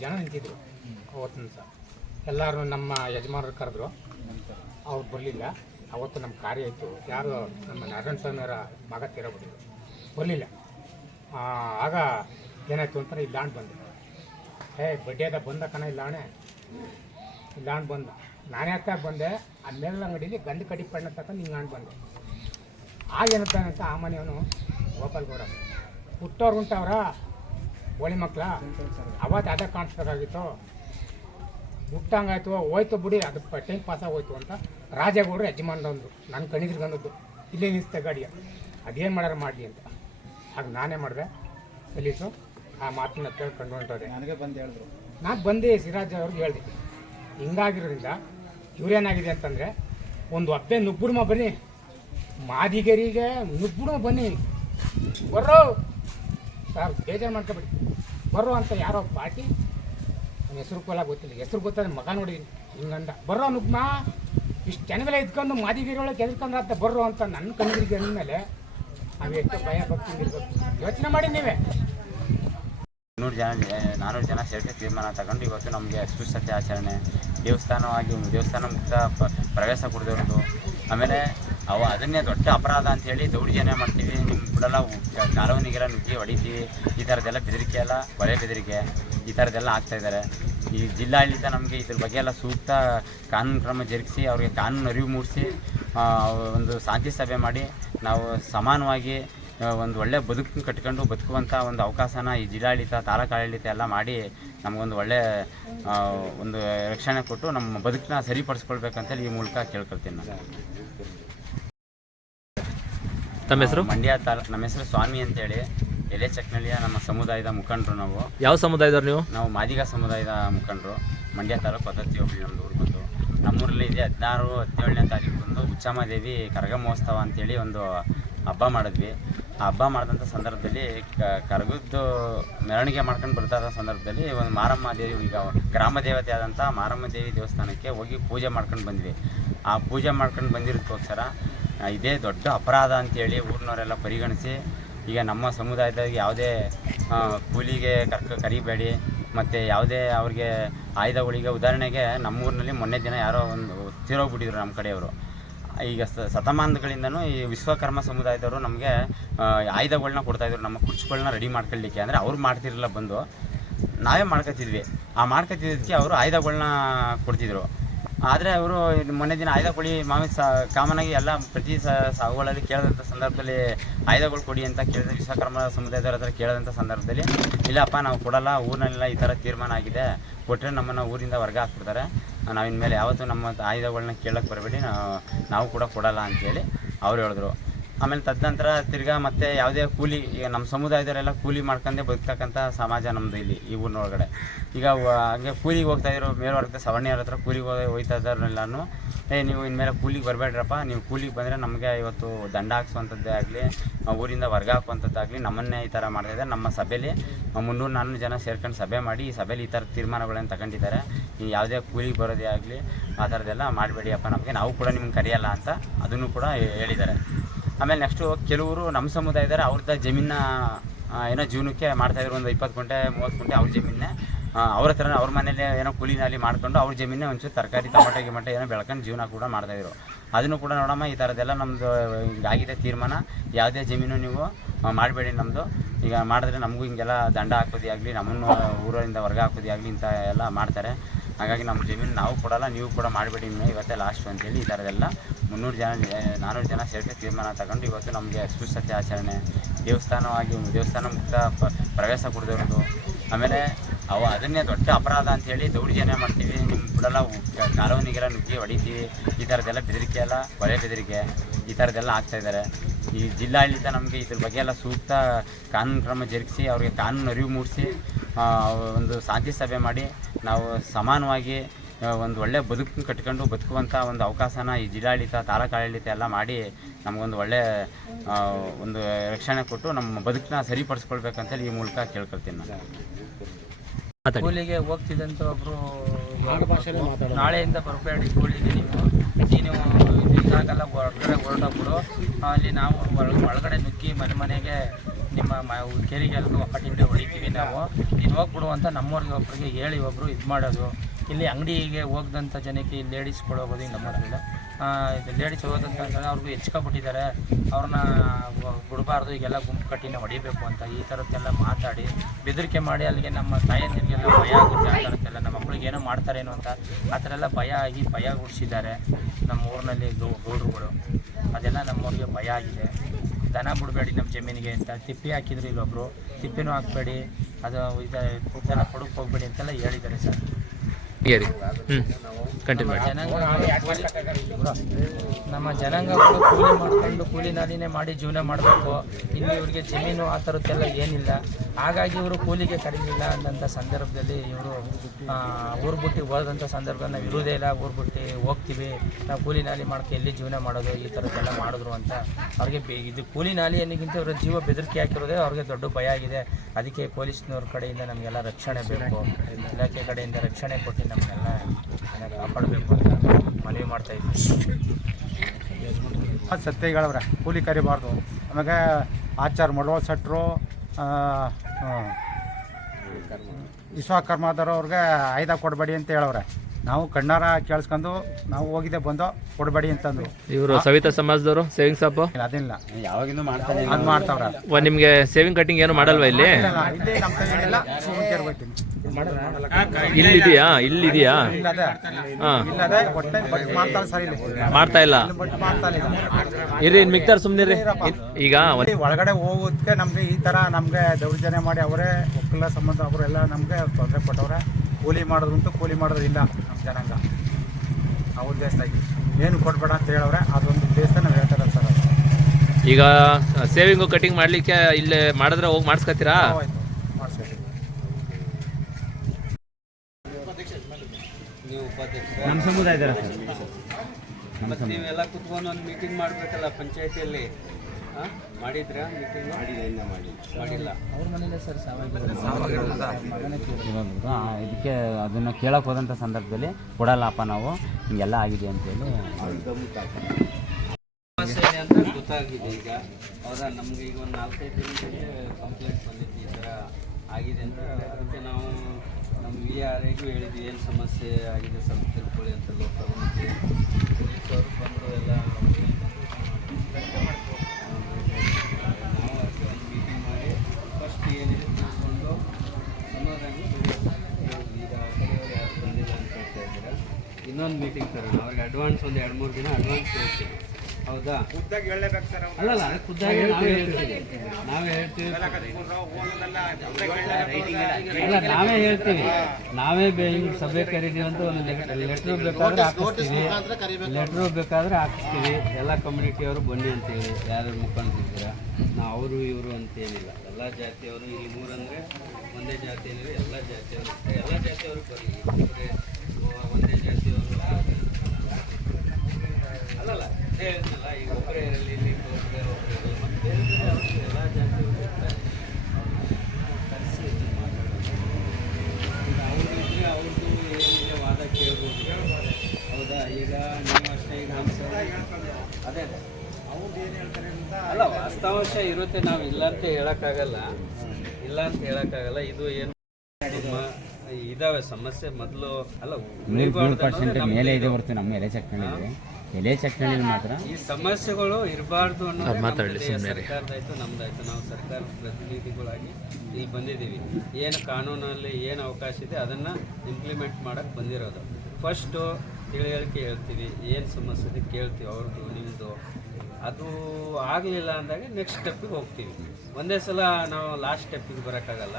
ಜನ ನಿಂತಿದ್ರು ಅವತ್ತಿನ ದಿವಸ. ಎಲ್ಲರೂ ನಮ್ಮ ಯಜಮಾನರು ಕರೆದ್ರು. ಅವ್ರು ಬರಲಿಲ್ಲ. ಅವತ್ತು ನಮ್ಮ ಕಾರ್ಯ ಇತ್ತು. ಯಾರು ನಮ್ಮ ನಾರಾಯಣ ಸ್ವಾಮಿಯವರ ಮಗ ತೀರೋಗ್ಬಿಟ್ಟಿದ್ರು ಬರಲಿಲ್ಲ. ಆಗ ಏನಾಯಿತು ಅಂತಂದ್ರೆ ಈ ಲಾಂಡ್ ಬಂದೆ ಏ ಬಡ್ಡಿಯಾದ ಬಂದ ಕಣ ಇಲ್ಲ ಆಣೆ ಇಲ್ಲ ಅಂತ ಬಂದ. ನಾನೇ ಹತ್ತ ಬಂದೆ. ಆ ಅಂಗಡಿಯಲ್ಲಿ ಅಂಗಡಿಲಿ ಗಂಧ ಕಡಿ ಪಣ್ಣ ತಗೊಂಡು ಹಿಂಗೆ ಬಂದೆ. ಆಗ ಏನಂತಾನಂತ ಆ ಮನೆಯವನು ಗೋಪಾಲ್ ಗೌಡ. ಹುಟ್ಟೋರು ಉಂಟವ್ರ? ಹೋಳಿ ಮಕ್ಕಳ ಅವತ್ತು ಅದೇ ಕಾಣಿಸ್ಬೇಕಾಗಿತ್ತು. ಹುಟ್ಟಂಗಾಯ್ತು ಹೋಯ್ತು ಬಿಡಿ ಅದು ಟೈಮ್ ಪಾಸ್ ಆಗೋಯ್ತು ಅಂತ ರಾಜೇಗೌಡರು ಯಜಮಾನ್ದೊಂದು ನನ್ನ ಕಣಿದ್ರಿಗೆ ಅನ್ನೋದು ಇಲ್ಲೇ ನಿಲ್ಲಿಸ್ತೆ ಗಾಡಿಯ. ಅದೇನು ಮಾಡ್ಯಾರ ಮಾಡಲಿ ಅಂತ. ಆಗ ನಾನೇ ಮಾಡಿದೆ. ಸಲೀಸು ಆ ಮಾತನ್ನ ಕೇಳ್ಕೊಂಡು ಹೊಂಟೋದೆ ನನಗೆ ಬಂದು ಹೇಳಿದ್ರು. ನಾನು ಬಂದೆ ಸಿರಾಜ್ ಅವ್ರಿಗೆ ಹೇಳಿದೆ. ಹಿಂಗಾಗಿರೋದ್ರಿಂದ ಇವ್ರೇನಾಗಿದೆ ಅಂತಂದರೆ ಒಂದು ಅಪ್ಪೆ ನುಬ್ಬುಡ್ಮ ಬನ್ನಿ. ಮಾದಿಗರಿಗೆ ನುಬ್ಬುಡ್ಮ ಬನ್ನಿ. ಬರ್ರೋ! ಸರ್, ಬೇಜಾರು ಮಾಡ್ಕೊಬೇಡಿ. ಬರೋ ಅಂತ ಯಾರೋ ಪಾರ್ಟಿ, ನನ್ನ ಹೆಸರು ಕೋಲ ಗೊತ್ತಿಲ್ಲ. ಹೆಸರು ಗೊತ್ತಾದ್ರೆ ಮಗ ನೋಡಿದ್ದೀನಿ ಹಿಂಗಂದ. ಬರೋ ನುಗ್ಮ ಇಷ್ಟು ಜನಗಳ ಇದ್ಕೊಂಡು ಮಾದಿಗಿರೊಳಗೆ ಎದ್ಕೊಂಡ್ರೆ ಎದ್ಕೊಂಡು ಅಂತ ಬರೋ ಅಂತ ನನ್ನ ಕಣ್ಣಿಗೆ ಅಂದಮೇಲೆ ನಾವು ಎಷ್ಟು ಭಯ ಇರ್ಬೇಕು. ಯೋಚನೆ ಮಾಡಿ ನೀವೇ. ನೂರು ಜನ ನಾನ್ನೂರು ಜನ ಸೇರಿಸಿ ತೀರ್ಮಾನ ತಗೊಂಡು ಇವತ್ತು ನಮಗೆ ಅಸ್ಪೃಶ್ಯತೆ ಆಚರಣೆ, ದೇವಸ್ಥಾನವಾಗಿ ದೇವಸ್ಥಾನ ಮುಕ್ತ ಪ್ರವೇಶ ಕೊಡದಿರೋದು ಆಮೇಲೆ ಅವ ಅದನ್ನೇ ದೊಡ್ಡ ಅಪರಾಧ ಅಂತ ಅಂತೇಳಿ ದೌರ್ಜನ್ಯ ಮಾಡ್ತೀವಿ. ಬಿಡಲ್ಲ ಕಾಲೋನಿಗೆಲ್ಲ ನುಗ್ಗಿ ಹೊಡಿತೀವಿ. ಈ ಥರದ್ದೆಲ್ಲ ಬೆದರಿಕೆ ಎಲ್ಲ ಒಳ್ಳೆ ಬೆದರಿಕೆ. ಈ ಥರದ್ದೆಲ್ಲ ಆಗ್ತಾ ಇದ್ದಾರೆ. ಈ ಜಿಲ್ಲಾಡಳಿತ ನಮಗೆ ಇದ್ರ ಬಗ್ಗೆ ಎಲ್ಲ ಸೂಕ್ತ ಕಾನೂನು ಕ್ರಮ ಜರುಗಿಸಿ, ಅವ್ರಿಗೆ ಕಾನೂನು ಅರಿವು ಮೂಡಿಸಿ ಒಂದು ಶಾಂತಿ ಸಭೆ ಮಾಡಿ, ನಾವು ಸಮಾನವಾಗಿ ಒಂದು ಒಳ್ಳೆ ಬದುಕು ಕಟ್ಕೊಂಡು ಬದುಕುವಂಥ ಒಂದು ಅವಕಾಶನ ಈ ಜಿಲ್ಲಾಡಳಿತ, ತಾಲೂಕು ಆಡಳಿತ ಎಲ್ಲ ಮಾಡಿ ನಮಗೊಂದು ಒಳ್ಳೆ ಒಂದು ರಕ್ಷಣೆ ಕೊಟ್ಟು ನಮ್ಮ ಬದುಕನ್ನ ಸರಿಪಡಿಸ್ಕೊಳ್ಬೇಕಂತೇಳಿ ಈ ಮೂಲಕ ಕೇಳ್ಕೊಳ್ತೀನಿ ನಾನು. ತಮ್ಮ ಹೆಸರು? ಮಂಡ್ಯ ತಾಲೂಕು ನಮ್ಮ ಹೆಸರು ಸ್ವಾಮಿ ಅಂತೇಳಿ. ಎಲೆ ಚಕ್ನಳ್ಳಿಯ ನಮ್ಮ ಸಮುದಾಯದ ಮುಖಂಡರು ನಾವು. ಯಾವ ಸಮುದಾಯದವ್ರು ನೀವು? ನಾವು ಮಾದಿಗ ಸಮುದಾಯದ ಮುಖಂಡರು. ಮಂಡ್ಯ ತಾಲೂಕು ಪದ್ಧತಿ ಹೋಗ್ಲಿ ನಮ್ಮದು ಊರು ಬಂದು. ನಮ್ಮೂರಲ್ಲಿ ಇದೆ ಹದಿನಾರು ಹದಿನೇಳನೇ ತಾರೀಕು ಬಂದು ಉಚ್ಚಮಾದೇವಿ ಕರಗ ಮಹೋತ್ಸವ ಅಂತೇಳಿ ಒಂದು ಹಬ್ಬ ಮಾಡಿದ್ವಿ. ಆ ಹಬ್ಬ ಮಾಡಿದಂಥ ಸಂದರ್ಭದಲ್ಲಿ ಕ- ಕರಗದ್ದು ಮೆರವಣಿಗೆ ಮಾಡ್ಕೊಂಡು ಬರ್ತಾ ಇದ್ದ ಸಂದರ್ಭದಲ್ಲಿ ಒಂದು ಮಾರಮ್ಮ ದೇವಿ, ಈಗ ಗ್ರಾಮ ದೇವತೆ ಆದಂಥ ಮಾರಮ್ಮ ದೇವಿ ದೇವಸ್ಥಾನಕ್ಕೆ ಹೋಗಿ ಪೂಜೆ ಮಾಡ್ಕೊಂಡು ಬಂದ್ವಿ. ಆ ಪೂಜೆ ಮಾಡ್ಕೊಂಡು ಬಂದಿರೋದಕ್ಕೋಸ್ಕರ ಇದೇ ದೊಡ್ಡ ಅಪರಾಧ ಅಂತೇಳಿ ಊರಿನವರೆಲ್ಲ ಪರಿಗಣಿಸಿ, ಈಗ ನಮ್ಮ ಸಮುದಾಯದಾಗ ಯಾವುದೇ ಕೂಲಿಗೆ ಕರ್ಕ, ಕರಿಬೇಡಿ, ಮತ್ತು ಯಾವುದೇ ಅವ್ರಿಗೆ ಆಯುಧಗಳಿಗೆ ಉದಾಹರಣೆಗೆ ನಮ್ಮೂರಿನಲ್ಲಿ ಮೊನ್ನೆ ದಿನ ಯಾರೋ ಒಂದು ತಿರೋಗ್ಬಿಟ್ಟಿದ್ರು ನಮ್ಮ ಕಡೆಯವರು. ಈಗ ಶತಮಾನಗಳಿಂದನೂ ಈ ವಿಶ್ವಕರ್ಮ ಸಮುದಾಯದವರು ನಮಗೆ ಆಯುಧಗಳನ್ನ ಕೊಡ್ತಾಯಿದ್ರು, ನಮ್ಮ ಕುರ್ಚಿಗಳನ್ನ ರೆಡಿ ಮಾಡ್ಕೊಳ್ಳಿಕ್ಕೆ. ಅಂದರೆ ಅವ್ರು ಮಾಡ್ತಿರಲಿಲ್ಲ ಬಂದು, ನಾವೇ ಮಾಡ್ಕೊತಿದ್ವಿ. ಆ ಮಾಡ್ಕೊತಿದ್ದಕ್ಕೆ ಅವರು ಆಯುಧಗಳನ್ನ ಕೊಡ್ತಿದ್ರು. ಆದರೆ ಅವರು ಮೊನ್ನೆ ದಿನ ಆಯುಧ ಕೊಡಿ ಮಾಮೂಲಿ ಕಾಮನ್ ಆಗಿ ಎಲ್ಲ ಪ್ರತಿ ಸ, ಸಾವುಗಳಲ್ಲಿ ಕೇಳಿದಂಥ ಸಂದರ್ಭದಲ್ಲಿ ಆಯ್ದಗಳು ಕೊಡಿ ಅಂತ ಕೇಳಿದ, ವಿಶ್ವಕರ್ಮ ಸಮುದಾಯದವ್ರ ಹತ್ರ ಕೇಳಿದಂಥ ಸಂದರ್ಭದಲ್ಲಿ, ಇಲ್ಲಪ್ಪ ನಾವು ಕೊಡಲ್ಲ, ಊರಿನಲ್ಲೆಲ್ಲ ಈ ಥರ ತೀರ್ಮಾನ ಆಗಿದೆ ಕೊಟ್ಟರೆ ನಮ್ಮನ್ನು ಊರಿಂದ ವರ್ಗ ಹಾಕ್ಬಿಡ್ತಾರೆ. ನಾವು ಇನ್ಮೇಲೆ ಯಾವತ್ತೂ ನಮ್ಮ ಆಯುಧಗಳನ್ನ ಕೇಳಕ್ಕೆ ಬರಬೇಡಿ, ನಾವು ನಾವು ಕೂಡ ಕೊಡಲ್ಲ ಅಂತೇಳಿ ಅವ್ರು ಹೇಳಿದ್ರು. ಆಮೇಲೆ ತದನಂತರ ತಿರ್ಗಾ ಮತ್ತೆ ಯಾವುದೇ ಕೂಲಿ, ಈಗ ನಮ್ಮ ಸಮುದಾಯದವರೆಲ್ಲ ಕೂಲಿ ಮಾಡ್ಕೊಂಡೇ ಬದುಕ್ತಕ್ಕಂಥ ಸಮಾಜ ನಮ್ಮದು ಇಲ್ಲಿ ಈ ಊರಿನೊಳಗಡೆ. ಈಗ ಹಾಗೆ ಕೂಲಿಗೆ ಹೋಗ್ತಾ ಇರೋ ಮೇಲ್ವರ್ಗದ ಸವರ್ಣಿಯರ ಹತ್ರ ಕೂಲಿಗೆ ಹೋಗಿ ಹೋಗ್ತಾ ಇದ್ದಾರೆಲ್ಲನೂ ಏ, ನೀವು ಇನ್ಮೇಲೆ ಕೂಲಿಗೆ ಬರಬೇಡ್ರಪ್ಪ, ನೀವು ಕೂಲಿಗೆ ಬಂದರೆ ನಮಗೆ ಇವತ್ತು ದಂಡ ಹಾಕ್ಸುವಂಥದ್ದೇ ಆಗಲಿ ಊರಿಂದ ವರ್ಗ ಹಾಕುವಂಥದ್ದಾಗಲಿ, ನಮ್ಮನ್ನೇ ಈ ಥರ ಮಾಡ್ತಾ ನಮ್ಮ ಸಭೆಯಲ್ಲಿ ಮುನ್ನೂರು ನಾನ್ನೂರು ಜನ ಸೇರ್ಕೊಂಡು ಸಭೆ ಮಾಡಿ, ಈ ಸಭೆಯಲ್ಲಿ ಈ ಥರ ತೀರ್ಮಾನಗಳನ್ನು ತಗೊಂಡಿದ್ದಾರೆ. ಈ ಯಾವುದೇ ಕೂಲಿಗೆ ಬರೋದೇ ಆಗಲಿ, ಆ ಥರದ್ದೆಲ್ಲ ಮಾಡಬೇಡಿ ಅಪ್ಪ, ನಮಗೆ ನಾವು ಕೂಡ ನಿಮ್ಗೆ ಕರೆಯಲ್ಲ ಅಂತ ಅದನ್ನು ಕೂಡ ಹೇಳಿದ್ದಾರೆ. ಆಮೇಲೆ ನೆಕ್ಸ್ಟು ಕೆಲವರು ನಮ್ಮ ಸಮುದಾಯ ಇದ್ದಾರೆ ಅವ್ರದ್ದ ಜಮೀನ ಏನೋ ಜೀವನಕ್ಕೆ ಮಾಡ್ತಾಯಿದ್ರು ಒಂದು ಇಪ್ಪತ್ತು ಗುಂಟೆ, ಮೂವತ್ತು ಗುಂಟೆ ಅವ್ರ ಜಮೀನೇ ಅವ್ರ ಹತ್ರ ಅವ್ರ ಮನೇಲಿ ಏನೋ ಕೂಲಿನಲ್ಲಿ ಮಾಡ್ಕೊಂಡು ಅವ್ರ ಜಮೀನೇ ಒಂಚೂರು ತರಕಾರಿ, ಟೊಮೆಟೊ, ಗಿಮಟೆ ಏನೋ ಬೆಳ್ಕೊಂಡು ಜೀವನ ಕೂಡ ಮಾಡ್ತಾಯಿದ್ರು ಅದನ್ನು ಕೂಡ ನೋಡಮ್ಮ, ಈ ಥರದ್ದೆಲ್ಲ ನಮ್ಮದು ಹಿಂಗಾಗಿದೆ ತೀರ್ಮಾನ. ಯಾವುದೇ ಜಮೀನು ನೀವು ಮಾಡಬೇಡಿ ನಮ್ಮದು ಈಗ ಮಾಡಿದ್ರೆ ನಮಗೂ ಹಿಂಗೆಲ್ಲ ದಂಡ ಹಾಕೋದೇ ಆಗಲಿ, ನಮ್ಮನ್ನು ಊರಿಂದ ಹೊರಗೆ ಹಾಕೋದೇ ಆಗಲಿ ಇಂಥ ಎಲ್ಲ ಮಾಡ್ತಾರೆ. ಹಾಗಾಗಿ ನಮ್ಮ ಜಮೀನು ನಾವು ಕೊಡಲ್ಲ, ನೀವು ಕೂಡ ಮಾಡಬೇಡಿ ಇವತ್ತೇ ಲಾಸ್ಟು ಅಂತೇಳಿ ಈ ಥರದ್ದೆಲ್ಲ ಮುನ್ನೂರು ಜನ ನಾನ್ನೂರು ಜನ ಸೇರಿಸಿ ತೀರ್ಮಾನ ತಗೊಂಡು ಇವತ್ತು ನಮಗೆ ಅಸ್ಪೃಶ್ಯತೆ ಆಚರಣೆ, ದೇವಸ್ಥಾನವಾಗಿ ದೇವಸ್ಥಾನ ಮುಕ್ತ ಪ್ರವೇಶ ಕೊಡದಿರೋದು. ಆಮೇಲೆ ಅವ ಅದನ್ನೇ ದೊಡ್ಡ ಅಪರಾಧ ಅಂತೇಳಿ ದೌರ್ಜನ್ಯ ಮಾಡ್ತೀವಿ. ನಿಮ್ಮ ಬಿಡಲ್ಲ ಕಾಲೋನಿಗೆಲ್ಲ ನುಗ್ಗಿ ಹೊಡಿತೀವಿ. ಈ ಥರದ್ದೆಲ್ಲ ಬೆದರಿಕೆ ಎಲ್ಲ ಕೊಲೆ ಬೆದರಿಕೆ. ಈ ಥರದ್ದೆಲ್ಲ ಆಗ್ತಾ ಇದ್ದಾರೆ ಈ ಜಿಲ್ಲಾಡಳಿತ ನಮಗೆ ಇದ್ರ ಬಗ್ಗೆ ಎಲ್ಲ ಸೂಕ್ತ ಕಾನೂನು ಕ್ರಮ ಜರುಗಿಸಿ, ಅವ್ರಿಗೆ ಕಾನೂನು ಅರಿವು ಮೂಡಿಸಿ ಒಂದು ಶಾಂತಿ ಸಭೆ ಮಾಡಿ, ನಾವು ಸಮಾನವಾಗಿ ಒಂದು ಒಳ್ಳೆ ಬದುಕನ್ನು ಕಟ್ಕೊಂಡು ಬದುಕುವಂಥ ಒಂದು ಅವಕಾಶನ ಈ ಜಿಲ್ಲಾಡಳಿತ ತಾಲೂಕು ಆಡಳಿತ ಎಲ್ಲ ಮಾಡಿ ನಮಗೊಂದು ಒಳ್ಳೆ ಒಂದು ರಕ್ಷಣೆ ಕೊಟ್ಟು ನಮ್ಮ ಬದುಕನ್ನ ಸರಿಪಡಿಸ್ಕೊಳ್ಬೇಕಂತೇಳಿ ಈ ಮೂಲಕ ಕೇಳ್ಕೊಳ್ತೀನಿ ನಾನು. ಸ್ಕೂಲಿಗೆ ಹೋಗ್ತಿದ್ದಂಥ ಒಬ್ಬರು. ನಾಳೆಯಿಂದ ಬರಬೇಡಿ ಸ್ಕೂಲಿಗೆ ನೀವು. ನೀನು ಇದು ಇದಾಗಲ್ಲ ಹೊರಗಡೆ ಹೊರಟೋಗ್ಬಿಡು. ಅಲ್ಲಿ ನಾವು ಒಳ ಒಳಗಡೆ ನುಗ್ಗಿ ಮನೆ ಮನೆಗೆ ನಿಮ್ಮ ಮ ಕೆರಿಗೆಲ್ಗೂ ಒಕ್ಕಟ್ಟಿಂಡೆ ಹೊಡಿತೀವಿ ನಾವು. ನೀನು ಹೋಗ್ಬಿಡು ಅಂತ ನಮ್ಮವ್ರಿಗೆ ಒಬ್ಬರಿಗೆ ಹೇಳಿ ಒಬ್ಬರು ಇದು ಮಾಡೋದು ಇಲ್ಲಿ ಅಂಗಡಿಗೆ ಹೋಗ್ದಂಥ ಜನಕ್ಕೆ ಇಲ್ಲಿ ಲೇಡೀಸ್ ಕೊಡೋಗೋದು ಈ ಮಾಡೋದಿಲ್ಲ ಇದು ಲೇಡೀಸ್ ಹೋಗೋದಂತ ಅಂತಂದ್ರೆ ಅವ್ರಿಗೂ ಹೆಚ್ಕೊಬಿಟ್ಟಿದ್ದಾರೆ. ಅವ್ರನ್ನ ಬಿಡಬಾರ್ದು, ಈಗೆಲ್ಲ ಗುಂಪು ಕಟ್ಟಿನ ಹೊಡಿಬೇಕು ಅಂತ ಈ ಥರದ್ದೆಲ್ಲ ಮಾತಾಡಿ, ಬೆದರಿಕೆ ಮಾಡಿ ಅಲ್ಲಿಗೆ ನಮ್ಮ ತಾಯಂದಿರಿಗೆಲ್ಲ ಭಯ ಆಗುತ್ತೆ, ಆ ಥರದ್ದೆಲ್ಲ ನಮ್ಮ ಮಕ್ಳಿಗೆ ಏನೋ ಮಾಡ್ತಾರೇನೋ ಅಂತ ಆ ಥರ ಎಲ್ಲ ಭಯ ಆಗಿ ಭಯ ಹುಡ್ಸಿದ್ದಾರೆ ನಮ್ಮ ಊರಿನಲ್ಲಿ ಗೌ ಗೌಡ್ರುಗಳು. ಅದೆಲ್ಲ ನಮ್ಮವ್ರಿಗೆ ಭಯ ಆಗಿದೆ. ದನ ಬಿಡಬೇಡಿ ನಮ್ಮ ಜಮೀನಿಗೆ ಅಂತ ತಿಪ್ಪಿ ಹಾಕಿದ್ರು ಇಲ್ಲೊಬ್ರು ತಿಪ್ಪಿನೂ ಹಾಕ್ಬೇಡಿ, ಅದು ಇದು ಇದೆಲ್ಲ ಕೊಡಕ್ಕೆ ಹೋಗ್ಬೇಡಿ ಅಂತೆಲ್ಲ ಹೇಳಿದ್ದಾರೆ ಸರ್. ಹೇಳಿ. ಹ್ಞೂ ಕಂಟಿನ್ಯೂ ಮಾಡಿ. ನಮ್ಮ ಜನಾಂಗಗಳು ಕೂಲಿ ಮಾಡ್ಕೊಂಡು ಕೂಲಿ ನಾಲಿನೇ ಮಾಡಿ ಜೀವನ ಮಾಡಬೇಕು. ಇಲ್ಲಿ ಇವರಿಗೆ ಜಮೀನು ಆ ಥರದ್ದೆಲ್ಲ ಏನಿಲ್ಲ. ಹಾಗಾಗಿ ಇವರು ಕೂಲಿಗೆ ಕರೀಲಿಲ್ಲ ಅಂದಂಥ ಸಂದರ್ಭದಲ್ಲಿ ಇವರು ಊರು ಬಿಟ್ಟು ಹೋದಂಥ ಸಂದರ್ಭ ನಾವು ಇರೋದೇ ಇಲ್ಲ. ಊರು ಬಿಟ್ಟು ಹೋಗ್ತೀವಿ. ನಾವು ಕೂಲಿ ನಾಲಿ ಮಾಡ್ಕೊ ಎಲ್ಲಿ ಜೀವನ ಮಾಡೋದು, ಈ ಥರದ್ದೆಲ್ಲ ಮಾಡಿದ್ರು ಅಂತ ಅವ್ರಿಗೆ ಇದು ಕೂಲಿ ನಾಲಿ ಅನ್ನೋಕ್ಕಿಂತ ಇವರ ಜೀವ ಬೆದರಿಕೆ ಹಾಕಿರೋದೇ ಅವ್ರಿಗೆ ದೊಡ್ಡ ಭಯ ಆಗಿದೆ. ಅದಕ್ಕೆ ಪೊಲೀಸ್ನವ್ರ ಕಡೆಯಿಂದ ನಮಗೆಲ್ಲ ರಕ್ಷಣೆ ಬೇಕು. ಇಲಾಖೆ ಕಡೆಯಿಂದ ರಕ್ಷಣೆ ಕೊಟ್ಟು ನಮಗೆಲ್ಲ ಕಾಪಾಡಬೇಕು ಅಂತ ಮನವಿ ಮಾಡ್ತಾ ಇದ್ದೀವಿ ಅದು ಸತ್ಯಗಳವ್ರೆ ಕೂಲಿ ಕರಿಬಾರ್ದು. ಆಮ್ಯಾಗ ಆಚಾರ ಮಡವಳ ಸಟ್ರು ವಿಶ್ವಕರ್ಮಾದವ್ರಿಗೆ ಅವ್ರಿಗೆ ಆಯ್ದ ಕೊಡಬೇಡಿ ಅಂತ ಹೇಳವ್ರೆ. ನಾವು ಕಣ್ಣಾರ ಕೇಳಿಸ್ಕೊಂಡು ನಾವು ಹೋಗಿದ್ದೆ ಬಂದು ಕೊಡಬೇಡಿ ಅಂತಂದ್ರು. ಇವರು ಸವಿತಾ ಸಮಾಜದವರು ಸೇವಿಂಗ್ಸ್ ಅಪ್ ಇಲ್ಲ, ಅದಿಲ್ಲ ಯಾವಾಗಿಂದ ಮಾಡ್ತಾನೆ ಅದು ಮಾಡ್ತಾವ್ರೆ? ನಿಮಗೆ ಸೇವಿಂಗ್ ಕಟಿಂಗ್ ಏನು ಮಾಡಲ್ವಾ ಇಲ್ಲಿ? ಇಲ್ಲ, ಇಲ್ಲಿ ನಮ್ಮ ಕೈಯಲ್ಲಿಲ್ಲ ಸುಮ್ಕೆ ಹೋಗ್ತೀನಿ ಇಲ್ಲಿದೆಯಾ ಇಲ್ಲಿದೆಯಾ ಇಲ್ಲದೆ ಹಾಂ. ಇಲ್ಲದೆ ಹೊಟ್ಟೆ ಬಟ್ ಮಾಡ್ತಾರೆ ಸರಿ ಇಲ್ಲಿ. ಮಾಡ್ತಾ ಇಲ್ಲ? ಬಟ್ ಮಾಡ್ತಾ ಇಲ್ಲ. ಇರ್ರಿ ಮಿಕ್ತಾರ ಸುಮ್ಮನಿರಿ ಈಗ ಒಂದ್- ಇಲ್ಲಿ ಒಳಗಡೆ ಹೋಗೋದಕ್ಕೆ ನಮಗೆ ಈ ಥರ ನಮಗೆ ದೌರ್ಜನ್ಯ ಮಾಡಿ ಅವರೇ ಒಕ್ಕಲ ಸಂಬಂಧ ಅವರೆಲ್ಲ ನಮಗೆ ತೊಂದರೆ ಕೊಟ್ಟವ್ರೆ. ಕೂಲಿ ಮಾಡೋದಂತೂ ಕೂಲಿ ಮಾಡೋದಿಲ್ಲ ಜನಾಂಗ. ಅವ್ರ ಉದ್ದೇಶದಾಗಿ ಏನು ಕೊಡ್ಬೇಡ ಅಂತ ಹೇಳವ್ರೆ ಅದೊಂದು ದೇಶ ನಾವು ಹೇಳ್ತಾರೆ ಸರ್ ಅದು. ಈಗ ಸೇವಿಂಗು ಕಟಿಂಗ್ ಮಾಡ್ಲಿಕ್ಕೆ ಇಲ್ಲೇ ಮಾಡಿದ್ರೆ ಹೋಗಿ ಮಾಡಿಸ್ಕೊತೀರಾ ಆಯ್ತು ಮಾಡ್ಸ್ಕೊತೀವಿ ನಮ್ಮ ಸಮುದಾಯದ ಮತ್ತೆ ನೀವೆಲ್ಲ ಕುತ್ಕೊಂಡು ಒಂದು ಮೀಟಿಂಗ್ ಮಾಡಬೇಕಲ್ಲ ಪಂಚಾಯತಿಯಲ್ಲಿ. ಮಾಡಿದ್ರಾ ಮೀಟಿಂಗ್ ಮಾಡಿಲ್ಲ ಅವ್ರ ಮನೇಲೆ ಸರ್ ಇದಕ್ಕೆ ಅದನ್ನು ಕೇಳಕ್ಕೆ ಹೋದಂಥ ಸಂದರ್ಭದಲ್ಲಿ ಕೊಡಲ್ಲಪ್ಪ ನಾವು ಹಿಂಗೆಲ್ಲ ಆಗಿದೆ ಅಂತೇಳಿ ಸಮಸ್ಯೆ ಅಂತ ಗೊತ್ತಾಗಿದೆ ಈಗ. ಹೌದಾ? ನಮ್ಗೆ ಈಗ ಒಂದು ನಾಲ್ಕೈದು ದಿನದಲ್ಲಿ ಕಂಪ್ಲೇಂಟ್ ಬಂದಿತ್ತು ಈ ಥರ ಆಗಿದೆ ಅಂತ. ಅದಕ್ಕೆ ನಾವು ನಮ್ಮ ವಿ ಆರ್ ಐಗೂ ಹೇಳಿದ್ವಿ ಏನು ಸಮಸ್ಯೆ ಆಗಿದೆ ಸ್ವಲ್ಪ ತಿಳ್ಕೊಳ್ಳಿ ಅಂತ ಲೋಕಲ್ ಅವರು ಎಲ್ಲ ನಾವು ಅದಕ್ಕೆ ಒಂದು ಮೀಟಿಂಗ್ ಮಾಡಿ ಫಸ್ಟ್ ಏನಿದೆ ತಿಳ್ಕೊಂಡು ಸಮಾಧಾನ ಈಗ ಆ ಕಡೆಯವ್ರು ಯಾರು ಬಂದಿಲ್ಲ ಅಂತ ಹೇಳ್ತಾ ಇದ್ದೀರಾ ಇನ್ನೊಂದು ಮೀಟಿಂಗ್ ತರೋಣ ಅವ್ರಿಗೆ ಅಡ್ವಾನ್ಸ್ ಒಂದು ಎರಡು ಮೂರು ದಿನ ಅಡ್ವಾನ್ಸ್ ಹೇಳ್ತೀವಿ ಹೌದಾ? ಅಲ್ಲಲ್ಲ ಅದು ಖುದ್ದಾಗಿ ನಾವೇ ಹೇಳ್ತೀವಿ ನಾವೇ ಹೇಳ್ತೀವಿ. ಅಲ್ಲ ನಾವೇ ಹೇಳ್ತೀವಿ. ನಾವೇ ಬೇ ಹಿಂಗೆ ಸಭೆ ಕರೀತೀವಿ ಅಂತ ಒಂದು ಲೆಟ್ರು ಬೇಕಾದ್ರೆ ಹಾಕಿಸ್ತೀವಿ. ಲೆಟ್ರು ಬೇಕಾದ್ರೆ ಹಾಕಿಸ್ತೀವಿ. ಎಲ್ಲ ಕಮ್ಯುನಿಟಿಯವರು ಬನ್ನಿ ಅಂತೇಳಿ. ಯಾರು ಮುಖಾಂತರ ನಾವು ಅವರು ಇವರು ಅಂತೇನಿಲ್ಲ. ಎಲ್ಲ ಜಾತಿಯವರು ಇಲ್ಲಿ ಮೂರಂದರೆ ಒಂದೇ ಜಾತಿ ಅಂದರೆ ಎಲ್ಲ ಜಾತಿಯವರು ಎಲ್ಲ ಜಾತಿಯವರು ಬರಲಿ ಒಂದೇ ಅಲ್ಲ ವಾಸ್ತವಾಂಶ ಇರುತ್ತೆ ನಾವು ಇಲ್ಲ ಅಂತ ಹೇಳಕ್ಕಾಗಲ್ಲ. ಇಲ್ಲ ಅಂತ ಹೇಳಕ್ಕಾಗಲ್ಲ. ಇದು ಏನು ಇದಾವೆ ಸಮಸ್ಯೆ ಮೊದಲು. ಅಲ್ಲ ಮೇಲೆ ಇದೆ ಹೊರತು ನಮ್ಮ ಎಲೆ ಚಕ್ಕಣಿದೆ ಎಲೆ ಚಟ್ನಿ ಮಾತ್ರ. ಈ ಸಮಸ್ಯೆಗಳು ಇರಬಾರ್ದು ಅನ್ನೋದು ಮಾತಾಡಲಿ. ಸರ್ಕಾರದಾಯ್ತು ನಮ್ದಾಯ್ತು. ನಾವು ಸರ್ಕಾರದ ಪ್ರತಿನಿಧಿಗಳಾಗಿ ಇಲ್ಲಿ ಬಂದಿದ್ದೀವಿ. ಏನು ಕಾನೂನಲ್ಲಿ ಏನು ಅವಕಾಶ ಇದೆ ಅದನ್ನು ಇಂಪ್ಲಿಮೆಂಟ್ ಮಾಡಕ್ಕೆ ಬಂದಿರೋದು. ಫಸ್ಟು ತಿಳಿವಳಿಕೆ ಹೇಳ್ತೀವಿ ಏನು ಸಮಸ್ಯೆ ಇದೆ ಕೇಳ್ತೀವಿ ಅವ್ರದ್ದು ನಿಮ್ಮದು ಅದು ಆಗಲಿಲ್ಲ ಅಂದಾಗ ನೆಕ್ಸ್ಟ್ ಸ್ಟೆಪ್ಪಿಗೆ ಹೋಗ್ತೀವಿ. ಒಂದೇ ಸಲ ನಾವು ಲಾಸ್ಟ್ ಸ್ಟೆಪ್ಪಿಗೆ ಬರೋಕ್ಕಾಗಲ್ಲ.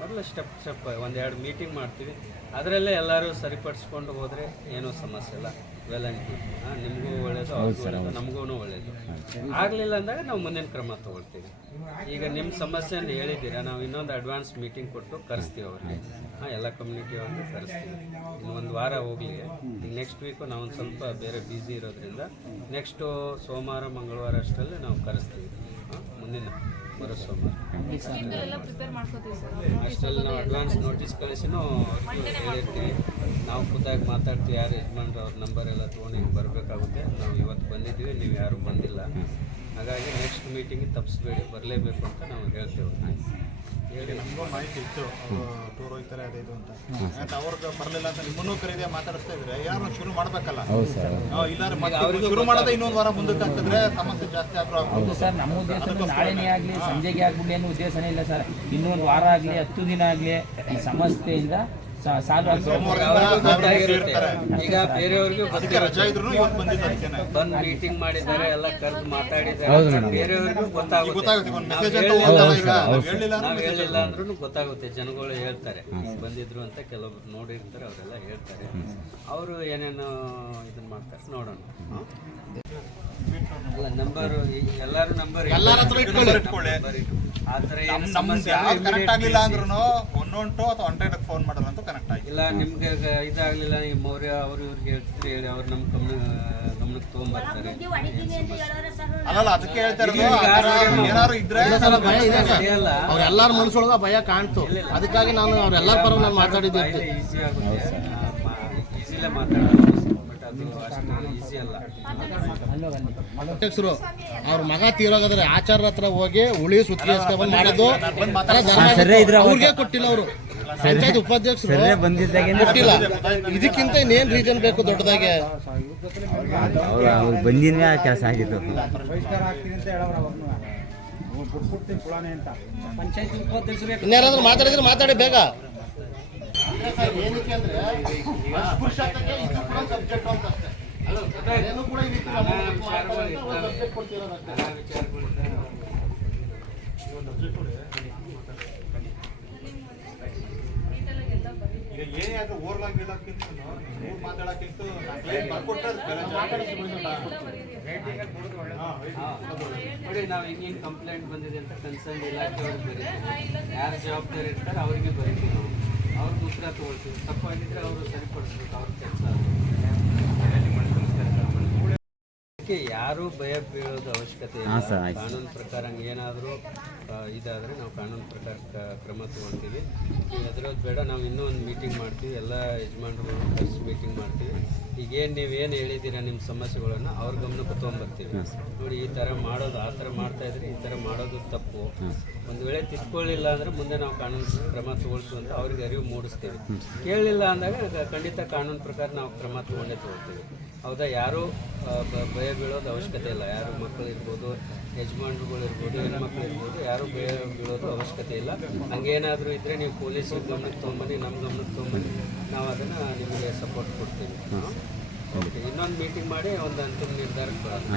ಮೊದಲು ಸ್ಟೆಪ್ ಸ್ಟೆಪ್ ಒಂದೆರಡು ಮೀಟಿಂಗ್ ಮಾಡ್ತೀವಿ. ಅದರಲ್ಲೇ ಎಲ್ಲರೂ ಸರಿಪಡಿಸ್ಕೊಂಡು ಹೋದರೆ ಏನೂ ಸಮಸ್ಯೆ ಇಲ್ಲ. ವೆಲ್ ಆ್ಯಂಡ್ ಗುಡ್ ನಿಮಗೂ ಒಳ್ಳೆಯದು ಅವ್ರಿಗೂ ಒಳ್ಳೆಯದು ನಮಗೂ ಒಳ್ಳೆಯದು ಆಗಲಿಲ್ಲ ಅಂದಾಗ ನಾವು ಮುಂದಿನ ಕ್ರಮ ತಗೊಳ್ತೀವಿ. ಈಗ ನಿಮ್ಮ ಸಮಸ್ಯೆಯನ್ನು ಹೇಳಿದ್ದೀರಾ ನಾವು ಇನ್ನೊಂದು ಅಡ್ವಾನ್ಸ್ ಮೀಟಿಂಗ್ ಕೊಟ್ಟು ಕರೆಸ್ತೀವಿ ಅವ್ರಿಗೆ. ಹಾಂ ಎಲ್ಲ ಕಮ್ಯುನಿಟಿ ಅವ್ರಿಗೆ ಕರೆಸ್ತೀವಿ. ಇನ್ನು ಒಂದು ವಾರ ಹೋಗಲಿ. ಈಗ ನೆಕ್ಸ್ಟ್ ವೀಕು ನಾವು ಒಂದು ಸ್ವಲ್ಪ ಬೇರೆ ಬ್ಯುಸಿ ಇರೋದ್ರಿಂದ ನೆಕ್ಸ್ಟು ಸೋಮವಾರ ಮಂಗಳವಾರ ಅಷ್ಟರಲ್ಲಿ ನಾವು ಕರೆಸ್ತೀವಿ. ಹಾಂ ಮುಂದಿನ. ಅಷ್ಟರಲ್ಲಿ ನಾವು ಅಡ್ವಾನ್ಸ್ ನೋಟಿಸ್ ಕಳಿಸಿನೂ ಹೇಳಿರ್ತೀವಿ. ನಾವು ಖುದ್ದಾಗಿ ಮಾತಾಡ್ತೀವಿ ಯಾರು ಯಜಮಾನ್ರು ಅವ್ರ ನಂಬರ್ ಎಲ್ಲ ತೊಗೊಂಡು ಹಿಂಗೆ ಬರಬೇಕಾಗುತ್ತೆ. ನಾವು ಇವತ್ತು ಬಂದಿದ್ದೀವಿ ನೀವು ಯಾರು ಬಂದಿಲ್ಲ. ಹಾಗಾಗಿ ನೆಕ್ಸ್ಟ್ ಮೀಟಿಂಗ್ ತಪ್ಪಿಸ್ಬೇಡಿ ಬರಲೇಬೇಕು ಅಂತ ನಾವು ಹೇಳ್ತೇವೆ. ಹೇಳಿ ನಮಗೂ ಮಾಹಿತಿ ಇತ್ತು. ಅವರು ಟೂರ್ ಹೋಗ್ತಾರೆ ಅದೇ ಇದು ಅಂತ. ಯಾಕೆ ಅವ್ರಿಗೆ ಬರಲಿಲ್ಲ ಅಂತ ನಿಮ್ಮನ್ನೂ ಕರೀದೆ ಮಾತಾಡಿಸ್ತಾ ಇದ್ರೆ ಯಾರು ಶುರು ಮಾಡ್ಬೇಕಲ್ಲ? ನಾವು ಇಲ್ಲಾಂದ್ರೆ ಮತ್ತೆ ಶುರು ಮಾಡೋದೇ ಇನ್ನೊಂದು ವಾರ ಮುಂದಕ್ಕೆ ಹಾಕಿದ್ರೆ ಸಮಸ್ಯೆ ಜಾಸ್ತಿ ಆದ್ರೂ ಆಗ್ಬೋದು. ಸರ್ ನಮ್ಮ ಉದ್ದೇಶ ನಾಳೆನೇ ಆಗಲಿ ಸಂಜೆಗೆ ಆಗ್ಬಿಡ್ಲಿ ಅನ್ನೋ ಉದ್ದೇಶನೇ ಇಲ್ಲ ಸರ್. ಇನ್ನೊಂದು ವಾರ ಆಗಲಿ ಹತ್ತು ದಿನ ಆಗಲಿ ಈ ಸಮಸ್ಯೆಯಿಂದ ಈಗ ಬೇರೆಯವ್ರಿಗೂ ಅದಕ್ಕೆ ಮೀಟಿಂಗ್ ಮಾಡಿದ್ದಾರೆ ಎಲ್ಲ ಕರೆದು ಮಾತಾಡಿದ್ದಾರೆ. ಬೇರೆಯವ್ರಿಗೂ ಗೊತ್ತಾಗುತ್ತೆ. ನಾವ್ ಮೆಸೇಜ್ ಅಂತ ಹೇಳಿಲ್ಲ ಅಂದ್ರೆ- ಗೊತ್ತಾಗುತ್ತೆ. ಜನಗಳು ಹೇಳ್ತಾರೆ. ಬಂದಿದ್ರು ಅಂತ ಕೆಲವೊಬ್ರು ನೋಡಿರ್ತಾರೆ ಅವರೆಲ್ಲ ಹೇಳ್ತಾರೆ. ಅವರು ಏನೇನು ಇದನ್ನ ಮಾಡ್ತಾರೆ ನೋಡೋಣ? ಅಲ್ಲ ನಂಬರ್ ಎಲ್ಲಾರು ನಂಬರ್ ಎಲ್ಲಾರ ಹತ್ರ ಇಟ್ಕೊಳ್ಳಿ. ಕನೆಕ್ಟ್ ಆಗ್ಲಿಲ್ಲ ಅಂದ್ರೂ ಒನ್ ಒನ್ ಟು ಅಥವಾ ಹಂಡ್ರೆಡ್ ಫೋನ್ ಮಾಡೋದಂತೂ ಕನೆಕ್ಟ್ ಆಗಿ ಇಲ್ಲ ನಿಮ್ಗೆ ಇದಾಗ್ಲಿಲ್ಲ. ಈ ಮೌರ್ಯ ಅವ್ರು ಇವ್ರಿಗೆ ಹೇಳ್ತೀರಿ ಹೇಳಿ. ಅವ್ರು ನಮ್ಮ ಗಮನ ಗಮನಕ್ಕೆ ತೊಗೊಂಬರ್ತಾರೆ. ಅಲ್ಲಲ್ಲ ಅದಕ್ಕೆ ಹೇಳ್ತಾರೆ ಏನಾದ್ರು ಇದ್ರೆ ಅವ್ರೆಲ್ಲಾರ ಮನಸ್ಸೊಳಗ ಭಯ ಕಾಣ್ತು. ಅದಕ್ಕಾಗಿ ನಾನು ಅವ್ರೆಲ್ಲಾರ ಪರವಾಗಿ ನಾನು ಮಾತಾಡಿದ್ದೆ. ಈಸಿ ಆಗುತ್ತೆ. ಈಸಿಲೇ ಮಾತಾಡೋದು. ಅಧ್ಯಕ್ಷರು ಅವ್ರ ಮಗ ತೀರೋಗಾದ್ರೆ ಆಚಾರ್ಯ ಹತ್ರ ಹೋಗಿ ಉಳಿ ಸುತ್ತಿ ಬಂದ್ ಮಾಡೋದು. ಅವ್ರಿಗೆ ಕೊಟ್ಟಿಲ್ಲ ಅವರು. ಪಂಚಾಯತ್ ಉಪಾಧ್ಯಕ್ಷರು ಕೊಟ್ಟಿಲ್ಲ. ಇದಕ್ಕಿಂತ ಇನ್ನೇನ್ ರೀಸನ್ ಬೇಕು ದೊಡ್ಡದಾಗೆ? ಅವ್ರು ಮಾತಾಡಿದ್ರೆ ಮಾತಾಡಿ ಕೆಲಸ ಅಂತ ಉಪಾಧ್ಯಕ್ಷರು ಇನ್ಯಾರಾದ್ರೂ ಮಾತಾಡಿದ್ರೆ ಮಾತಾಡಿ ಬೇಗ ಈಗ ಏನೇ ಆದ್ರೂ ಓರ್ಲಾಗ್ ಬೀಳಕ್ಕಿಂತ ಮಾತಾಡಕ್ಕಿಂತ ನೋಡಿ ನಾವು ಹಿಂಗಿಂಗ್ ಕಂಪ್ಲೇಂಟ್ ಬಂದಿದೆ ಅಂತ ಕನ್ಸರ್ನ್ ಇಲಾಖೆಯವ್ರಿಗೆ ಯಾರು ಜವಾಬ್ದಾರಿ ಇರ್ತಾರೆ ಅವರಿಗೆ ಬರೀತೀವಿ. ಅವ್ರಿಗೆ ಉತ್ತರ ತಗೊಳ್ತೀವಿ. ತಪ್ಪಾಗಿದ್ರೆ ಅವರು ಸರಿಪಡಿಸ್ಬೇಕು ಅವ್ರ ಕೆಲಸ. ಅದಕ್ಕೆ ಯಾರು ಭಯ ಬೀಳೋದು ಅವಶ್ಯಕತೆ ಇಲ್ಲ. ಕಾನೂನು ಪ್ರಕಾರ ಏನಾದರೂ ಇದಾದರೆ ನಾವು ಕಾನೂನು ಪ್ರಕಾರ ಕ್ರಮ ತಗೊಳ್ತೀವಿ ಅದರಲ್ಲಿ ಬೇಡ ನಾವು ಇನ್ನೂ ಒಂದು ಮೀಟಿಂಗ್ ಮಾಡ್ತೀವಿ. ಎಲ್ಲ ಯಜಮಾನ್ರುಗಳು ಕರೆಸಿ ಮೀಟಿಂಗ್ ಮಾಡ್ತೀವಿ. ಈಗೇನು ನೀವೇನು ಹೇಳಿದ್ದೀರಾ ನಿಮ್ಮ ಸಮಸ್ಯೆಗಳನ್ನು ಅವ್ರ ಗಮನಕ್ಕೆ ತೊಗೊಂಬರ್ತೀವಿ. ನೋಡಿ ಈ ಥರ ಮಾಡೋದು ಆ ಥರ ಮಾಡ್ತಾ ಇದ್ರೆ ಈ ಥರ ಮಾಡೋದು ತಪ್ಪು. ಒಂದು ವೇಳೆ ತಿದ್ಕೊಳ್ಳಿಲ್ಲ ಅಂದರೆ ಮುಂದೆ ನಾವು ಕಾನೂನು ಕ್ರಮ ತಗೊಳ್ತೀವಿ ಅಂತ ಅವ್ರಿಗೆ ಅರಿವು ಮೂಡಿಸ್ತೀವಿ. ಕೇಳಲಿಲ್ಲ ಅಂದಾಗ ಖಂಡಿತ ಕಾನೂನು ಪ್ರಕಾರ ನಾವು ಕ್ರಮ ತೊಗೊಂಡೇ ತಗೊಳ್ತೀವಿ. ಹೌದಾ? ಯಾರೂ ಭಯ ಬೀಳೋದು ಅವಶ್ಯಕತೆ ಇಲ್ಲ. ಯಾರು ಮಕ್ಕಳು ಇರ್ಬೋದು ಯಜಮಾನ್ರುಗಳು ಇರ್ಬೋದು ಹೆಣ್ಮಕ್ಳು ಇರ್ಬೋದು ಯಾರು ಭಯ ಬೀಳೋದು ಅವಶ್ಯಕತೆ ಇಲ್ಲ. ಹಂಗೇನಾದರೂ ಇದ್ದರೆ ನೀವು ಪೊಲೀಸ್ ಗಮನಕ್ಕೆ ತೊಗೊಂಬನ್ನಿ ನಮ್ಮ ಗಮನಕ್ಕೆ ತೊಗೊಂಬನ್ನಿ. ನಾವು ಅದನ್ನು ನಿಮಗೆ ಸಪೋರ್ಟ್ ಕೊಡ್ತೀವಿ. ಓಕೆ ಇನ್ನೊಂದು ಮೀಟಿಂಗ್ ಮಾಡಿ ಒಂದು ಅಂತಿಮ ನಿರ್ಧಾರಕ್ಕೆ ಬರೋಣ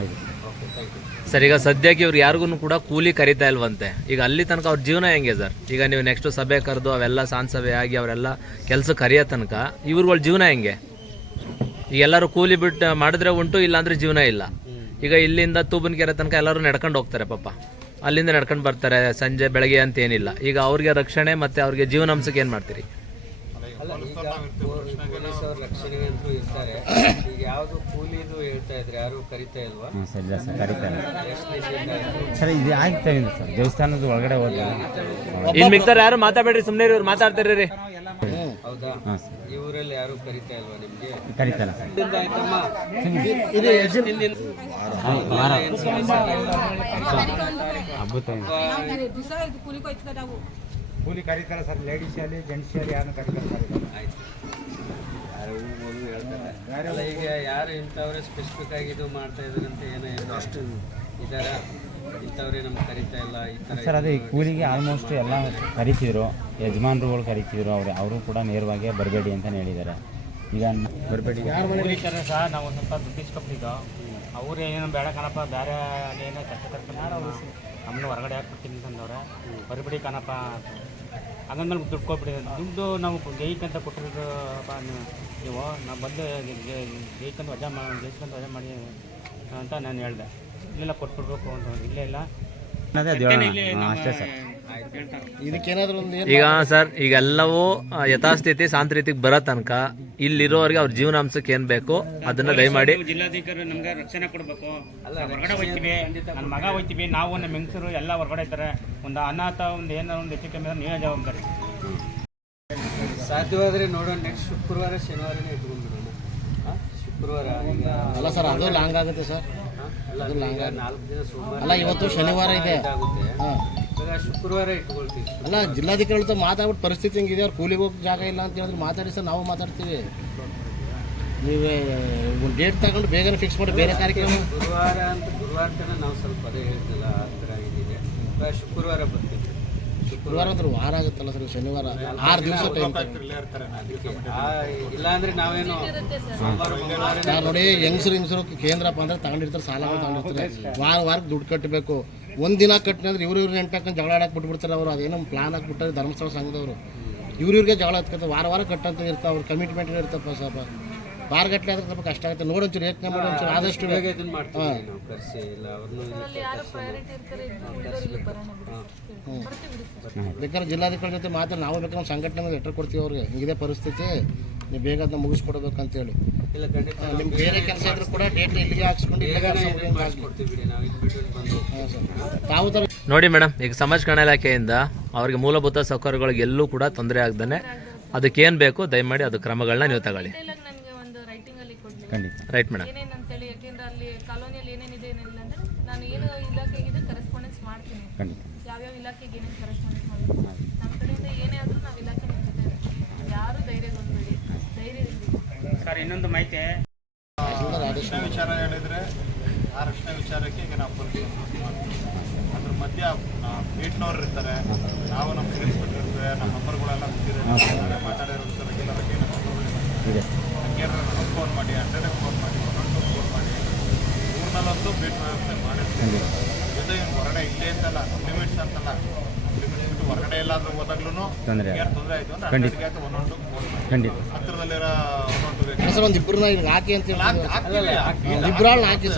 ಓಕೆ ಥ್ಯಾಂಕ್ ಯು ಸರ್ ಈಗ ಸದ್ಯಕ್ಕೆ ಇವ್ರು ಯಾರಿಗೂ ಕೂಡ ಕೂಲಿ ಕರಿತಾ ಇಲ್ವಂತೆ. ಈಗ ಅಲ್ಲಿ ತನಕ ಅವ್ರ ಜೀವನ ಹೆಂಗೆ ಸರ್? ಈಗ ನೀವು ನೆಕ್ಸ್ಟ್ ಸಭೆ ಕರೆದು ಅವೆಲ್ಲ ಸಾನ್ ಸಭೆ ಆಗಿ ಅವರೆಲ್ಲ ಕೆಲಸ ಕರೆಯೋ ತನಕ ಇವ್ರುಗಳ ಜೀವನ ಹೆಂಗೆ? ಈಗ ಎಲ್ಲರೂ ಕೂಲಿ ಬಿಟ್ಟು ಮಾಡಿದ್ರೆ ಉಂಟು ಇಲ್ಲಾಂದ್ರೆ ಜೀವನ ಇಲ್ಲ. ಈಗ ಇಲ್ಲಿಂದ ತೂಬನ್ಕೆರೆ ತನಕ ಎಲ್ಲರೂ ನಡ್ಕೊಂಡು ಹೋಗ್ತಾರೆ ಪಾಪ. ಅಲ್ಲಿಂದ ನಡ್ಕೊಂಡು ಬರ್ತಾರೆ ಸಂಜೆ ಬೆಳಗ್ಗೆ ಅಂತ ಏನಿಲ್ಲ. ಈಗ ಅವ್ರಿಗೆ ರಕ್ಷಣೆ ಮತ್ತೆ ಅವ್ರಿಗೆ ಜೀವನಾಂಶಕ್ಕೆ ಏನು ಮಾಡ್ತೀರಿ? ಅವ್ರ ಅಂತೂ ಇರ್ತಾರೆ. ಈಗ ಯಾವುದು ಕೂಲಿದು ಹೇಳ್ತಾ ಇದ್ರೆ ಯಾರು ಕರಿತಾ ಇಲ್ವಾ? ಸರಿ ಸರ್ ಕರೀತಾರೆ ಸರ್ ಇದು ಸರ್. ದೇವಸ್ಥಾನದ ಒಳಗಡೆ ಹೋದ್ರೆ. ಇನ್ ಮಿಕ್ತಾರೆ ಯಾರು ಮಾತಾಡ್ಬೇಡ್ರಿ ಸುಮ್ಮನೆ ಇವ್ರು ಮಾತಾಡ್ತಾರೆ ರೀ ಹೌದಾ? ಈ ಊರಲ್ಲಿ ಯಾರು ಕರಿತಾ ಇಲ್ವಾ ನಿಮ್ಗೆ? ಸರ್ ಎಲ್ಲಿಂದ ಆಯ್ತಮ್ಮ ಹಬ್ಬದ ಕೂಲಿ ಕರೀತಾರೆ ಸರ್ ಲೇಡೀಸ್ ಅಲ್ಲಿ ಜೆಂಟ್ಸ್ ಅಲ್ಲಿ ಯಾರನ್ನ ಕರೀತಾರೆ ಯಾರು ಹೇಳ್ತಾರೆ. ಈಗ ಯಾರು ಇಂಥವ್ರೆ ಸ್ಪೆಸಿಫಿಕ್ ಆಗಿ ಇದು ಮಾಡ್ತಾ ಇದ್ರಂತ ಅಂತ ಏನೋ ಏನೋ ಅಷ್ಟು. ಇದಾರ? ಇಂಥವ್ರೆ ನಮ್ಗೆ ಕರಿತಾ ಇಲ್ಲ ಈ ಥರ ಸರ್ ಅದೇ ಈ ಕೂಲಿಗೆ ಆಲ್ಮೋಸ್ಟ್ ಎಲ್ಲ ಕರಿತಿದ್ರು ಯಜಮಾನ್ರುಗಳು ಕರಿತಿದ್ರು ಅವ್ರು ಅವರು ಕೂಡ ನೇರವಾಗಿ ಬರಬೇಡಿ ಅಂತಲೇ ಹೇಳಿದ್ದಾರೆ. ಈಗ ಬರಬೇಡಿ. ಕೂಲಿಕರ ಸಹ ನಾವು ಒಂದು ಸ್ವಲ್ಪ ದುಡ್ಡು ಇಸ್ಕೊಬಿಟ್ಟಿದ್ದು. ಅವ್ರು ಏನೋ ಬೇಡ ಕಣಪ್ಪ ಬೇರೆ ಏನೋ ಕಷ್ಟ ಕರ್ಕೊಂಡು ನಮ್ಮನ್ನ ಹೊರಗಡೆ ಹಾಕ್ಬಿಡ್ತೀನಿ ಅಂತಂದವ್ರೆ. ಬರಬೇಡಿ ಕಣಪ್ಪ ಹಂಗಂದ್ಮೇಲೆ ದುಡ್ಡು ಕೊಟ್ಬಿಡಿ ದುಡ್ಡು ನಾವು ಗೈಕಂತ ಕೊಟ್ಟಿರೋದು ನೀವು ನೀವು ನಾವು ಬಂದು ಗೈಕಂತ ವಜಾ ಮಾಡಿ ಗೈಕಂತ ವಜಾ ಮಾಡಿ ಅಂತ ನಾನು ಹೇಳಿದೆ. ಇಲ್ಲೆಲ್ಲ ಕೊಟ್ಬಿಡ್ಬೇಕು ಅಂತ ಇಲ್ಲೇ ಇಲ್ಲ. ಅನ್ನೋದೇ ಅದು ಹೇಳೋಣ. ಅಷ್ಟೇ ಸರ್. ಇದಕ್ಕೇನಾದ್ರೂ ಒಂದು ಈಗ ಸರ್ ಈಗೆಲ್ಲವೂ ಆ, ಯಥಾಸ್ಥಿತಿ ಶಾಂತರೀತಿಗೆ ಬರೋ ತನಕ ಇಲ್ಲಿರೋರಿಗೆ ಅವ್ರ ಜೀವನಾಂಶಕ್ಕೆ ಏನು ಬೇಕು ಅದನ್ನ ದಯಮಾಡಿ ಜಿಲ್ಲಾಧಿಕಾರಿ ನಮ್ಗೆ ರಕ್ಷಣೆ ಕೊಡಬೇಕು. ಹೊರಗಡೆ ಹೋಗ್ತೀವಿ ನನ್ನ ಮಗ ಹೋಗ್ತೀವಿ ನಾವು ನಮ್ಮ ಹೆಂಗಸರು ಎಲ್ಲ ಹೊರಗಡೆ ಇದ್ದಾರೆ. ಒಂದು ಅನಾಥ ಒಂದು ಏನಾರ ಒಂದು ಹೆಚ್ಚು ಕಮ್ಮಿ ಆದ್ರೆ ನೀವೇ ಜವಾಬ್ದಾರಿ. ಸಾಧ್ಯವಾದರೆ ನೋಡೋಣ. ನೆಕ್ಸ್ಟ್ ಶುಕ್ರವಾರ ಶನಿವಾರನೇ ಇಟ್ಕೊಂಡ್ಬಿಡೋಣ. ಆ? ಶುಕ್ರವಾರ ಈಗ ಅಲ್ಲ ಸರ್ ಅದು ಲಾಂಗ್ ಆಗುತ್ತೆ ಸರ್. ಈಗ ನಾಲ್ಕು ದಿನ ಸೋಮವಾರ ಅಲ್ಲ, ಇವತ್ತು ಶನಿವಾರ ಇದೆ. ಇದಾಗುತ್ತೆ. ಇವಾಗ ಶುಕ್ರವಾರ ಇಟ್ಕೊಳ್ತೀವಿ. ಅಲ್ಲ ಜಿಲ್ಲಾಧಿಕಾರಿ ಜೊತೆ ಮಾತಾಡ್ಬಿಟ್ಟು ಪರಿಸ್ಥಿತಿ ಹಿಂಗಿದೆ? ಅವ್ರು ಕೂಲಿಗೆ ಹೋಗಿ ಜಾಗ ಇಲ್ಲ ಅಂತ ಹೇಳಿದ್ರೆ. ಮಾತಾಡಿ ಸರ್ ನಾವು ಮಾತಾಡ್ತೀವಿ. ನೀವೇ ಒಂದು ಡೇಟ್ ತಗೊಂಡು ಬೇಗನೆ ಫಿಕ್ಸ್ ಮಾಡಿ ಬೇರೆ ಕಾರ್ಯಕ್ರಮ. ಗುರುವಾರ ಅಂತ ಗುರುವಾರ ತನಕ ನಾವು ಸ್ವಲ್ಪ ಅದೇ ಹೇಳ್ತಿಲ್ಲ ಆ ಥರ ಇದಿದೆ. ಇವಾಗ ಶುಕ್ರವಾರ ಬರ್ತೀವಿ ಅಂದ್ರೆ ವಾರ ಆಗುತ್ತಲ್ಲ ಸರ್ ಶನಿವಾರ? ಆರು ದಿವಸ ಟೈಮ್ ಇಲ್ಲಾಂದ್ರೆ ನಾವೇನು ಸರ್ ನೋಡಿ ಹೆಂಗಸರು ಹೆಂಗಸರು ಕೇಂದ್ರಪ್ಪ ಅಂದ್ರೆ ತಗೊಂಡಿರ್ತಾರೆ ಸಾಲಗಳು ತಗೊಂಡಿರ್ತಾರೆ. ವಾರ ವಾರಕ್ಕೆ ದುಡ್ಡು ಕಟ್ಟಬೇಕು. ಒಂದಿನ ದಿನ ಕಟ್ಟಿನ ಅಂದ್ರೆ ಇವ್ರು ಇವ್ರು ನೆಂಟಾಕೊಂಡು ಜಗಳ ಆಡಕ್ಕೆ ಬಿಟ್ಬಿಡ್ತಾರೆ ಅವರು. ಅದೇನೋ ಪ್ಲಾನ್ ಹಾಕ್ಬಿಟ್ಟಾರೆ ಧರ್ಮಸ್ಥಳ ಸಂಘದವರು. ಇವ್ರಿವ್ರಿಗೆ ಜಗಳ ಹತ್ಕೊತಾರೆ. ವಾರ ವಾರ ಕಟ್ಟಂತ ಇರ್ತಾವೆ ಅವ್ರ ಕಮಿಟ್ಮೆಂಟ್ ಇರ್ತಪ್ಪ ಸ್ವಲ್ಪ. ವಾರಗಟ್ಟಲೆ ಆದ್ರೆ ನಮಗೆ ಕಷ್ಟ ಆಗುತ್ತೆ ನೋಡಿ ಒಂಚೂರು ಯೋಚನೆ ಮಾಡಿ ಒಂಚೂರು ಆದಷ್ಟು ಬೇಗ ಇದನ್ನ ಮಾಡ್ತೀವಿ ನಾವು ಕರೆಸಿ ಇಲ್ಲ ಅವ್ರನ್ನೂ ಬೇಕಾದ್ರೆ ಜಿಲ್ಲಾಧಿಕಾರಿ ಜೊತೆ ಮಾತ್ರ ನಾವು ಬೇಕಾದ್ರೆ ಸಂಘಟನೆ ಮೇಲೆ ಲೆಟರ್ ಕೊಡ್ತೀವಿ ಅವ್ರಿಗೆ ಹಿಂಗಿದೆ ಪರಿಸ್ಥಿತಿ ನೀವು ಬೇಗ ಅದನ್ನ ಮುಗಿಸ್ಕೊಡ್ಬೇಕು ಅಂತೇಳಿ ಇಲ್ಲ ಖಂಡಿತ ನಿಮ್ಗೆ ಬೇರೆ ಕೆಲಸ ಇದ್ರೂ ಕೂಡ ಡೇಟ್ ಇಲ್ಲಿಗೆ ಹಾಕ್ಸ್ಕೊಂಡು ತಾವು ತರ ನೋಡಿ ಮೇಡಮ್ ಈಗ ಸಮಾಜ ಕಲ್ಯಾಣ ಇಲಾಖೆಯಿಂದ ಅವರಿಗೆ ಮೂಲಭೂತ ಸೌಕರ್ಯಗಳಿಗೆ ಎಲ್ಲೂ ಕೂಡ ತೊಂದರೆ ಆಗ್ದೇ ಅದಕ್ಕೇನು ಬೇಕು ದಯಮಾಡಿ ಅದು ಕ್ರಮಗಳನ್ನ ನೀವು ತಗೊಳ್ಳಿ ಅಲ್ಲಿ ರೈಟ್ ಮೇಡಮ್ ಏನೇನು ಅಂತೇಳಿ ಯಾಕೆಂದ್ರೆ ಅಲ್ಲಿ ಕಾಲೋನಿಯಲ್ಲಿ ಏನೇನಿದೆ ಏನಿಲ್ಲ ಅಂದ್ರೆ ನಾನು ಏನು ಇಲಾಖೆಗಿದೆ ಕರೆಸ್ಪಾಂಡೆನ್ಸ್ ಮಾಡ್ತೀನಿ. ಯಾವ್ಯಾವ ಇಲಾಖೆಗೆ ಏನೇನು ಕರೆಸ್ಪಾಂಡೆನ್ಸ್ ಮಾಡಬೇಕು? ನಮ್ಮ ಕಡೆಯಿಂದ ಏನೇ ಆದರೂ ನಾವು ಇಲಾಖೆ ನಿಮ್ಮ ಜೊತೆ ಇರ್ತೀವಿ. ಯಾರು ಧೈರ್ಯಗೊಂಡ್ಬೇಡಿ ಧೈರ್ಯ ಇರಲಿ. ಸರ್ ಇನ್ನೊಂದು ಮಾಹಿತಿ. ಅರಿಶಿನ ವಿಚಾರ ಹೇಳಿದ್ರೆ ಆ ರಕ್ಷಣೆ ವಿಚಾರಕ್ಕೆ ಈಗ ನಾವು ಮಾಡ್ತೀವಿ ಅದ್ರ ಮಧ್ಯ ಮೀಟ್ನವ್ರು ಇರ್ತಾರೆ. ನಾವು ನಮ್ಮ ಇರ್ತೇವೆ ನಮ್ಮ ನಂಬರ್ಗಳೆಲ್ಲ ಗೊತ್ತಿದೆ ನಾವೇ ಮಾತಾಡಿರೋ ಬಗ್ಗೆ ನಮ್ಮ ನಂಬರ್ಗಳು ಫೋನ್ ಮಾಡಿ ಫೋನ್ ಮಾಡಿ ಫೋನ್ ಮಾಡಿ ವ್ಯವಸ್ಥೆ ಮಾಡಿರ್ತೀವಿ. ಜೊತೆ ಹೊರಗಡೆ ಇಲ್ಲೇ ಅಂತಲ್ಲ ಲಿಮಿಟ್ಸ್ ಅಂತಲ್ಲ ಲಿಮಿಟ್ಸ್ ಬಿಟ್ಟು ಹೊರಗಡೆ ಎಲ್ಲಾದ್ರೂ ಹೋದಾಗ್ಲೂ ತೊಂದರೆ ತೊಂದರೆ ಆಯಿತು ಅಂದ್ರೆ ಹಂಡ್ರೆಡ್ಗೆ ಆಯ್ತು ಒಂದೊಂದು ಫೋನ್ ಮಾಡಿ? ಹತ್ತಿರದಲ್ಲಿರೋ ಒಂದೊಂದು ಸರ್ ಒಂದು ಇಬ್ಬರನ್ನ ಹಾಕಿ ಅಂತ ಹೇಳಿ ಹಾಕಿ ಸರ್